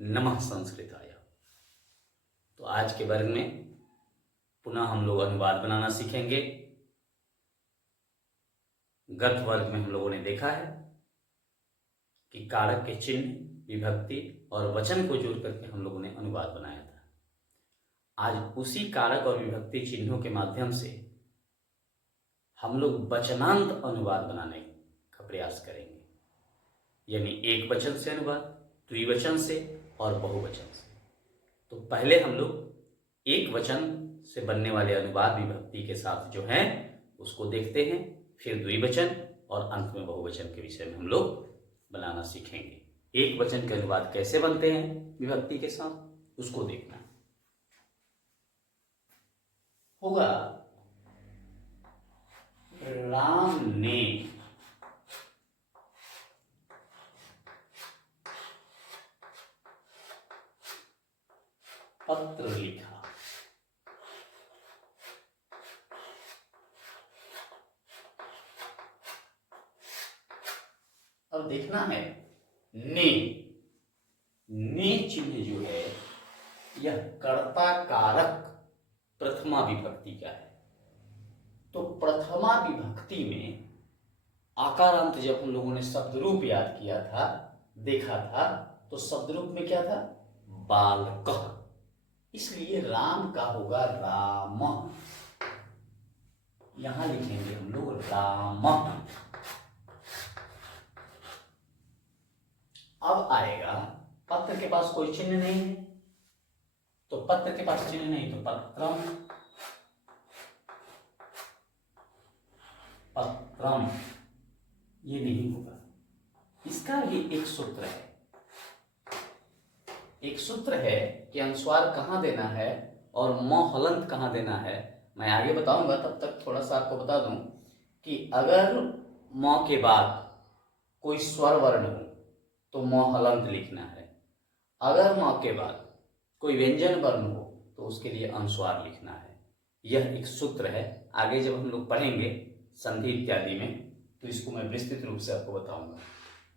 नमः संस्कृताय। तो आज के वर्ग में पुनः हम लोग अनुवाद बनाना सीखेंगे। गत वर्ग में हम लोगों ने देखा है कि कारक के चिन्ह, विभक्ति और वचन को जोड़ करके हम लोगों ने अनुवाद बनाया था। आज उसी कारक और विभक्ति चिन्हों के माध्यम से हम लोग वचनांत अनुवाद बनाने का प्रयास करेंगे, यानी एक वचन से अनुवाद, द्विवचन से और बहुवचन से। तो पहले हम लोग एक वचन से बनने वाले अनुवाद विभक्ति के साथ जो है उसको देखते हैं, फिर द्विवचन और अंत में बहुवचन के विषय में हम लोग बनाना सीखेंगे। एक वचन के अनुवाद कैसे बनते हैं विभक्ति के साथ उसको देखना होगा। राम ने पत्र लिखा। अब देखना है ने चिन्ह जो है यह कर्ता कारक प्रथमा विभक्ति का है। तो प्रथमा विभक्ति में आकारांत जब हम लोगों ने शब्द रूप याद किया था, देखा था, तो शब्द रूप में क्या था? बालकः। इसलिए राम का होगा राम। यहां लिखेंगे हम लोग राम। अब आएगा पत्र के पास कोई चिन्ह नहीं है, तो पत्र के पास चिन्ह नहीं तो पत्रम। पत्रम ये नहीं होगा। इसका भी एक सूत्र है। एक सूत्र है कि अनुस्वार कहाँ देना है और म हलंत कहाँ देना है। मैं आगे बताऊंगा, तब तक थोड़ा सा आपको बता दूं कि अगर म के बाद कोई स्वर वर्ण हो तो म हलंत लिखना है। अगर म के बाद कोई व्यंजन वर्ण हो तो उसके लिए अनुस्वार लिखना है। यह एक सूत्र है। आगे जब हम लोग पढ़ेंगे संधि इत्यादि में तो इसको मैं विस्तृत रूप से आपको बताऊंगा।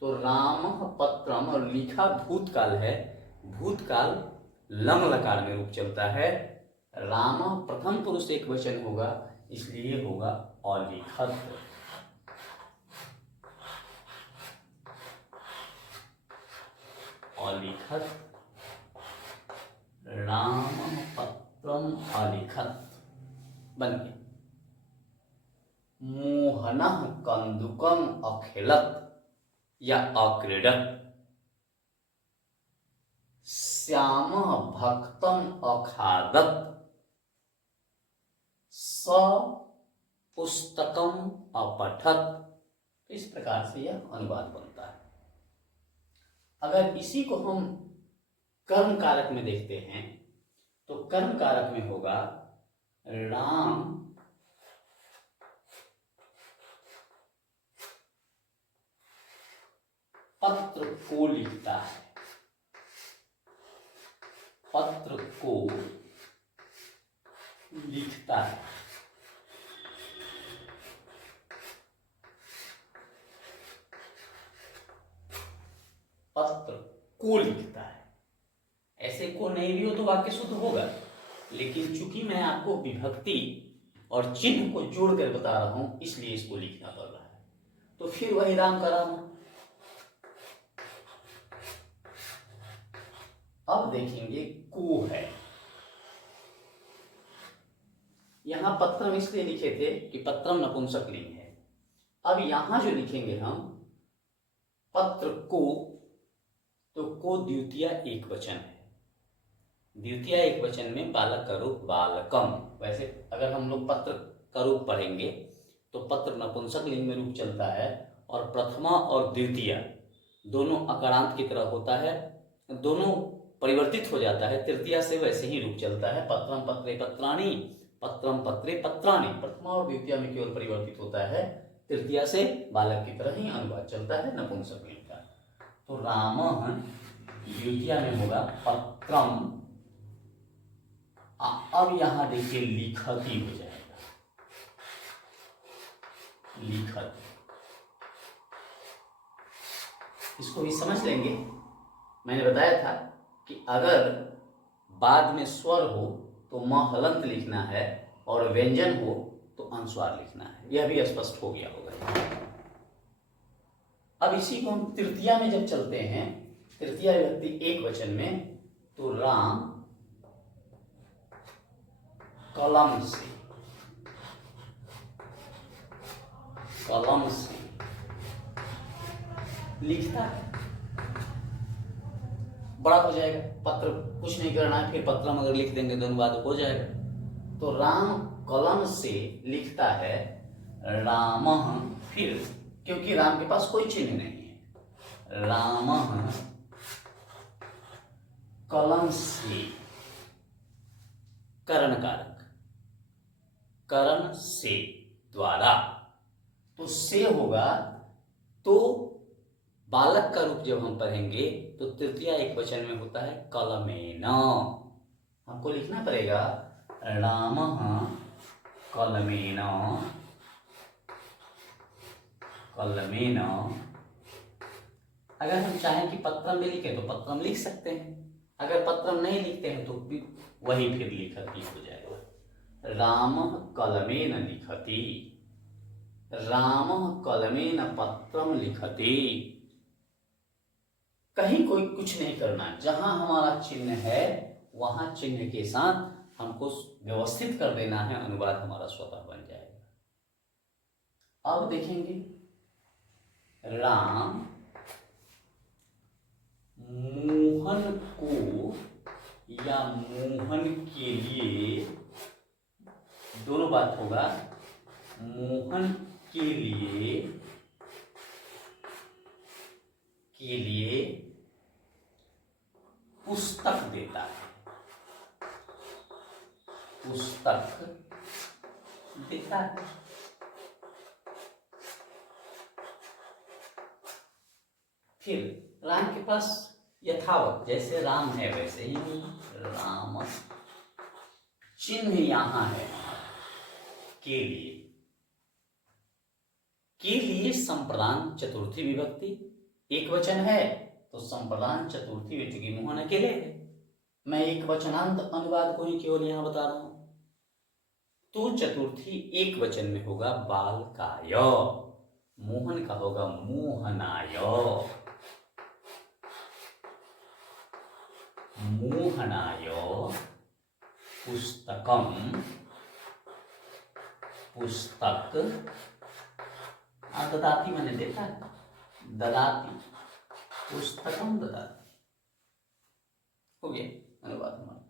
तो राम पत्रम और लिखा भूतकाल है। भूतकाल लम लकार में रूप चलता है। राम प्रथम पुरुष एक वचन होगा, इसलिए होगा अलिखत। अलिखत, राम पत्रम अलिखत बन गया। मोहनः कंदुकम अखेलत या अक्रीडत। श्याम भक्तम अखादत। स पुस्तकम अपठत। इस प्रकार से यह अनुवाद बनता है। अगर इसी को हम कर्म कारक में देखते हैं तो कर्म कारक में होगा राम पत्र को लिखता है। पत्र को लिखता है। पत्र को लिखता है। ऐसे को नहीं भी हो तो वाक्य शुद्ध होगा, लेकिन चूंकि मैं आपको विभक्ति और चिन्ह को जोड़कर बता रहा हूं इसलिए इसको लिखना पड़ रहा है। तो फिर वही राम का राम। अब देखेंगे को है। यहां पत्रम इसलिए लिखे थे कि पत्रम नपुंसकलिंग है। अब यहां जो लिखेंगे हम पत्र को, तो को द्वितीय एक वचन है। द्वितीय एक वचन में बालक का रूप बालकम। वैसे अगर हम लोग पत्र का रूप पढ़ेंगे तो पत्र नपुंसक लिंग में रूप चलता है और प्रथमा और द्वितीय दोनों अकारांत की तरह होता है, दोनों परिवर्तित हो जाता है। तृतीया से वैसे ही रूप चलता है। पत्रम पत्रे पत्राणि, पत्रम पत्रे पत्राणि। प्रथमा और द्वितीय में केवल परिवर्तित होता है, तृतीया से बालक की तरह ही अनुवाद चलता है नपुंसक लिंग का। तो राम द्वितीय में होगा पत्रम। अब यहां देखिए लिखती हो जाएगा। लिखत, इसको भी समझ लेंगे। मैंने बताया था कि अगर बाद में स्वर हो तो म हलंत लिखना है और व्यंजन हो तो अनुस्वार लिखना है। यह भी स्पष्ट हो गया होगा। अब इसी को हम तृतीया में जब चलते हैं, तृतीया विभक्ति एक वचन में, तो राम कलम से, कलम से लिखता है। बड़ा हो जाएगा, पत्र कुछ नहीं करना है, फिर पत्रम अगर लिख देंगे तो अनुवाद हो जाएगा। तो राम कलम से लिखता है, रामः, फिर क्योंकि राम के पास कोई चिन्ह नहीं है, रामः कलम से, करण कारक, करण से, द्वारा, तो से होगा। तो बालक का रूप जब हम पढ़ेंगे तो तृतीया एक वचन में होता है कलमेन। हमको लिखना पड़ेगा रामः कलमेन, कलमेन। अगर हम चाहें कि पत्रम में लिखें तो पत्रम लिख सकते हैं, अगर पत्रम नहीं लिखते हैं तो वही फिर लिखती हो जाएगा। रामः कलमेन लिखति, रामः कलमेन पत्रम लिखति। कहीं कोई कुछ नहीं करना, जहां हमारा चिन्ह है वहां चिन्ह के साथ हमको व्यवस्थित कर देना है, अनुवाद हमारा स्वतः बन जाएगा। अब देखेंगे, राम मोहन को या मोहन के लिए, दोनों बात होगा, मोहन के लिए पुस्तक देता है, पुस्तक देता है। फिर राम के पास यथावत जैसे राम है वैसे ही राम, चिन्ह यहां है के लिए संप्रदान चतुर्थी विभक्ति एक वचन है, तो संप्रदान चतुर्थी में चूंकि मोहन अकेले है, मैं एक वचनांत अनुवाद को ही केवल यहां बता रहा हूं, तो चतुर्थी एक वचन में होगा बालकाय, मोहन का होगा मोहनाय, मोहनाय पुस्तकम, पुस्तक, ददाती मैंने देखा है, ददाती, पुस्तकम ददाती, हो गया अनुवाद हमारा।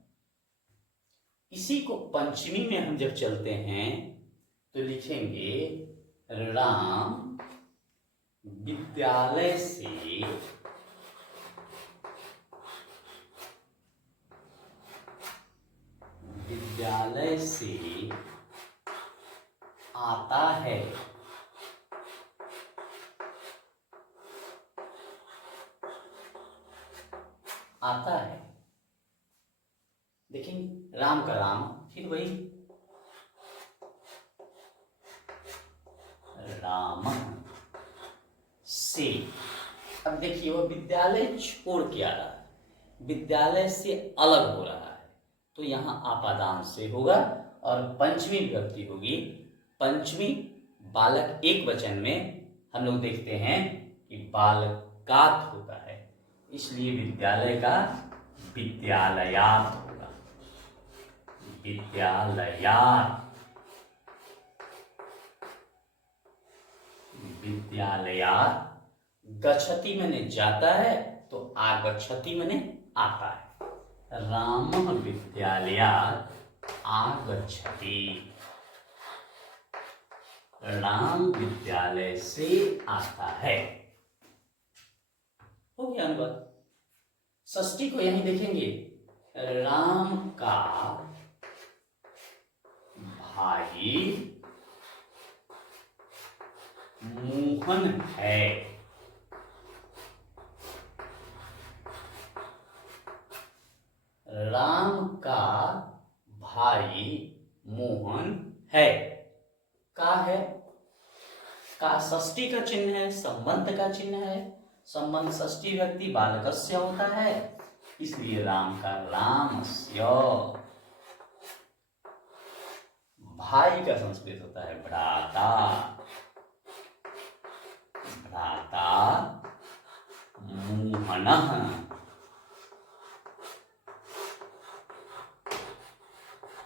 इसी को पंचमी में हम जब चलते हैं तो लिखेंगे राम विद्यालय से आता है, आता है। देखेंगे राम का राम, फिर वही राम से। अब देखिए वो विद्यालय छोड़ के आ रहा है, विद्यालय से अलग हो रहा है, तो यहां आपादान से होगा और पंचमी विभक्ति होगी। पंचमी बालक एक वचन में हम लोग देखते हैं कि बालकात होता है, इसलिए विद्यालय का विद्यालयात होगा, विद्यालयात, विद्यालयात। गच्छति मैंने जाता है, तो आगच्छति मैंने आता है। रामः विद्यालयात् आगच्छति, राम विद्यालय से आता है। हो गया अनुवाद। षष्ठी को यहीं देखेंगे, राम का भाई मोहन है, राम का भाई मोहन है। का है, का षष्ठी का चिन्ह है, संबंध का चिन्ह है। संबंध षष्ठी व्यक्ति बालकस्य होता है, इसलिए राम का रामस्य। भाई का संस्कृत होता है भ्राता। भ्राता मोहनः।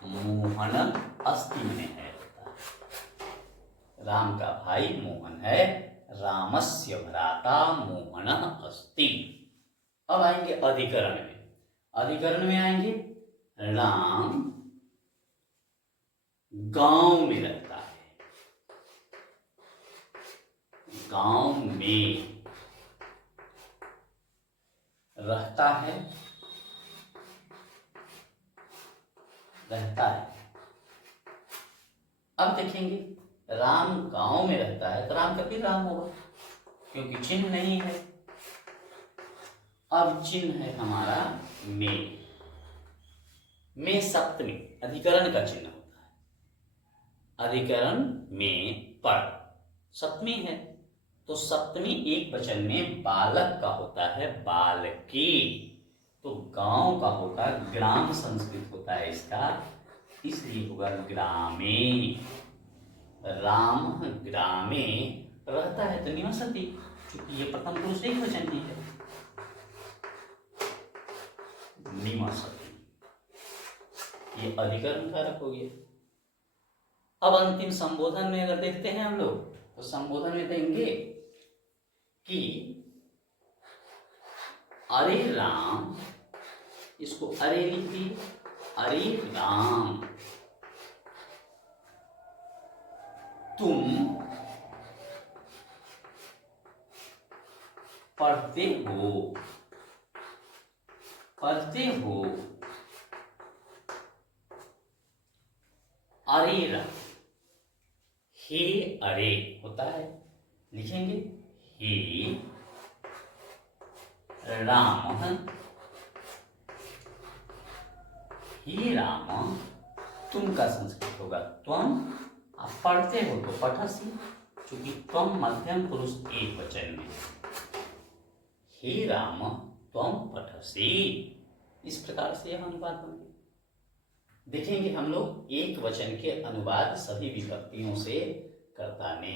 मोहन अस्ति में है, राम का भाई मोहन है। रामस्य भ्राता मोहनः अस्ति। अब आएंगे अधिकरण में। अधिकरण में आएंगे राम गांव में रहता है। गांव में रहता है। रहता है। अब देखेंगे राम गांव में रहता है तो राम कभी राम होगा क्योंकि चिन्ह नहीं है। अब चिन्ह है हमारा में। में सप्तमी अधिकरण का चिन्ह होता है। अधिकरण में पर सप्तमी है तो सप्तमी एक वचन में बालक का होता है बालकी। तो गांव का होगा ग्राम संस्कृत होता है इसका, इसलिए होगा ग्रामे। राम ग्रामे रहता है तो निवसति, क्योंकि ये प्रथम पुरुष एक वचन ही है। निवसति ये अधिकरण कारक हो गया। अब अंतिम संबोधन में अगर देखते हैं हम लोग तो संबोधन में देंगे कि अरे राम, इसको अरे लिख दिए। अरे राम तुम पढ़ते हो। पढ़ते हो। अरे राम, हे अरे होता है, लिखेंगे हे राम। हे राम तुम का संस्कृत होगा त्वम। आप पढ़ते हो तो पठसी, चूंकि त्वम मध्यम पुरुष एक वचन में। हे राम त्वम पठसी। इस प्रकार से यह अनुवाद बन गया। देखेंगे हम लोग एक वचन के अनुवाद सभी विभक्तियों से कर्ता ने,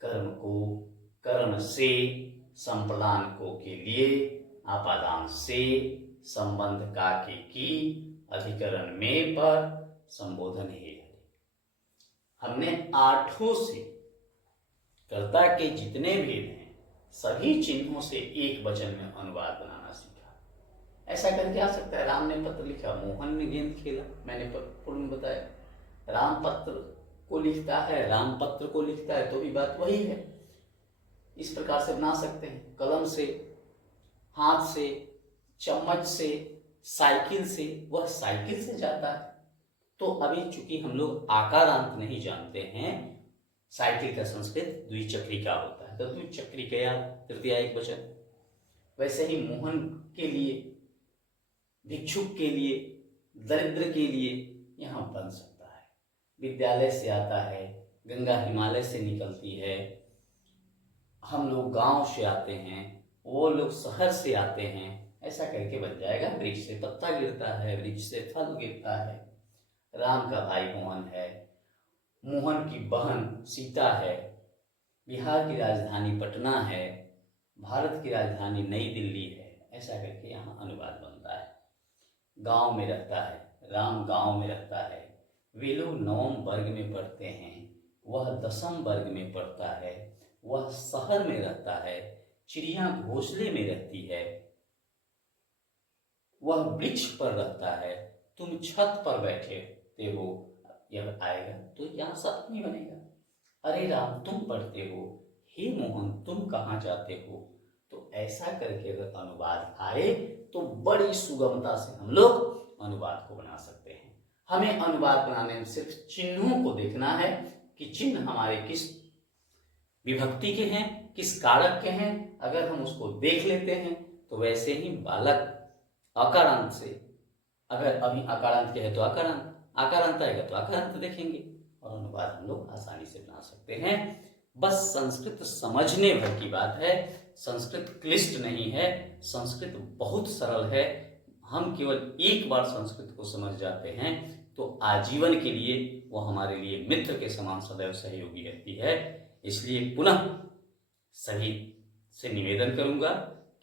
कर्म को, कर्ण से, संप्रदान को के लिए, आपादान से, संबंध का के की, अधिकरण में पर, संबोधन है। हमने आठों से कर्ता के जितने भेद हैं सभी चिन्हों से एक वचन में अनुवाद बनाना सीखा। ऐसा करके आ सकता है राम ने पत्र लिखा, मोहन ने गेंद खेला। मैंने पूर्व में बताया राम पत्र को लिखता है, राम पत्र को लिखता है, तो भी बात वही है। इस प्रकार से बना सकते हैं, कलम से, हाथ से, चम्मच से, साइकिल से। वह साइकिल से जाता है। तो अभी चूंकि हम लोग आकारांत नहीं जानते हैं, साइकिल का संस्कृत द्विचक्रिका होता है तो द्विचक्रिकया तृतीया एक वचन। वैसे ही मोहन के लिए, भिक्षुक के लिए, दरिद्र के लिए यहाँ बन सकता है। विद्यालय से आता है, गंगा हिमालय से निकलती है, हम लोग गांव से आते हैं, वो लोग शहर से आते हैं। ऐसा करके बन जाएगा। वृक्ष से पत्ता गिरता है, वृक्ष से फल गिरता है। राम का भाई मोहन है, मोहन की बहन सीता है, बिहार की राजधानी पटना है, भारत की राजधानी नई दिल्ली है। ऐसा करके यहाँ अनुवाद बनता है। गांव में रहता है, राम गांव में रहता है। वे लोग 9वें वर्ग में पढ़ते हैं, वह 10वें वर्ग में पढ़ता है। वह शहर में रहता है, चिड़िया घोंसले में रहती है। वह वृक्ष पर रहता है, तुम छत पर बैठे हो। यह आएगा तो यहाँ सप्तमी बनेगा। अरे राम तुम पढ़ते हो, हे मोहन तुम कहाँ जाते हो। तो ऐसा करके अगर अनुवाद आए तो बड़ी सुगमता से हम लोग अनुवाद को बना सकते हैं। हमें अनुवाद बनाने में सिर्फ चिन्हों को देखना है कि चिन्ह हमारे किस विभक्ति के हैं, किस कारक के हैं। अगर हम उसको देख लेते हैं तो वैसे ही बालक आकारांत से, अगर अभी आकारांत के है तो आकारांत, आकारांत आएगा तो आकारांत देखेंगे और अनुवाद हम लोग आसानी से बना सकते हैं। बस संस्कृत समझने भर की बात है। संस्कृत क्लिष्ट नहीं है, संस्कृत बहुत सरल है। हम केवल एक बार संस्कृत को समझ जाते हैं तो आजीवन के लिए वो हमारे लिए मित्र के समान सदैव सहयोगी रहती है। इसलिए पुनः सभी से निवेदन करूंगा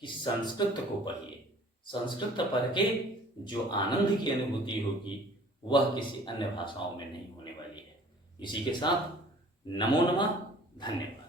कि संस्कृत को पढ़िए। संस्कृत पढ़ के जो आनंद की अनुभूति होगी वह किसी अन्य भाषाओं में नहीं होने वाली है। इसी के साथ नमो नमः, धन्यवाद।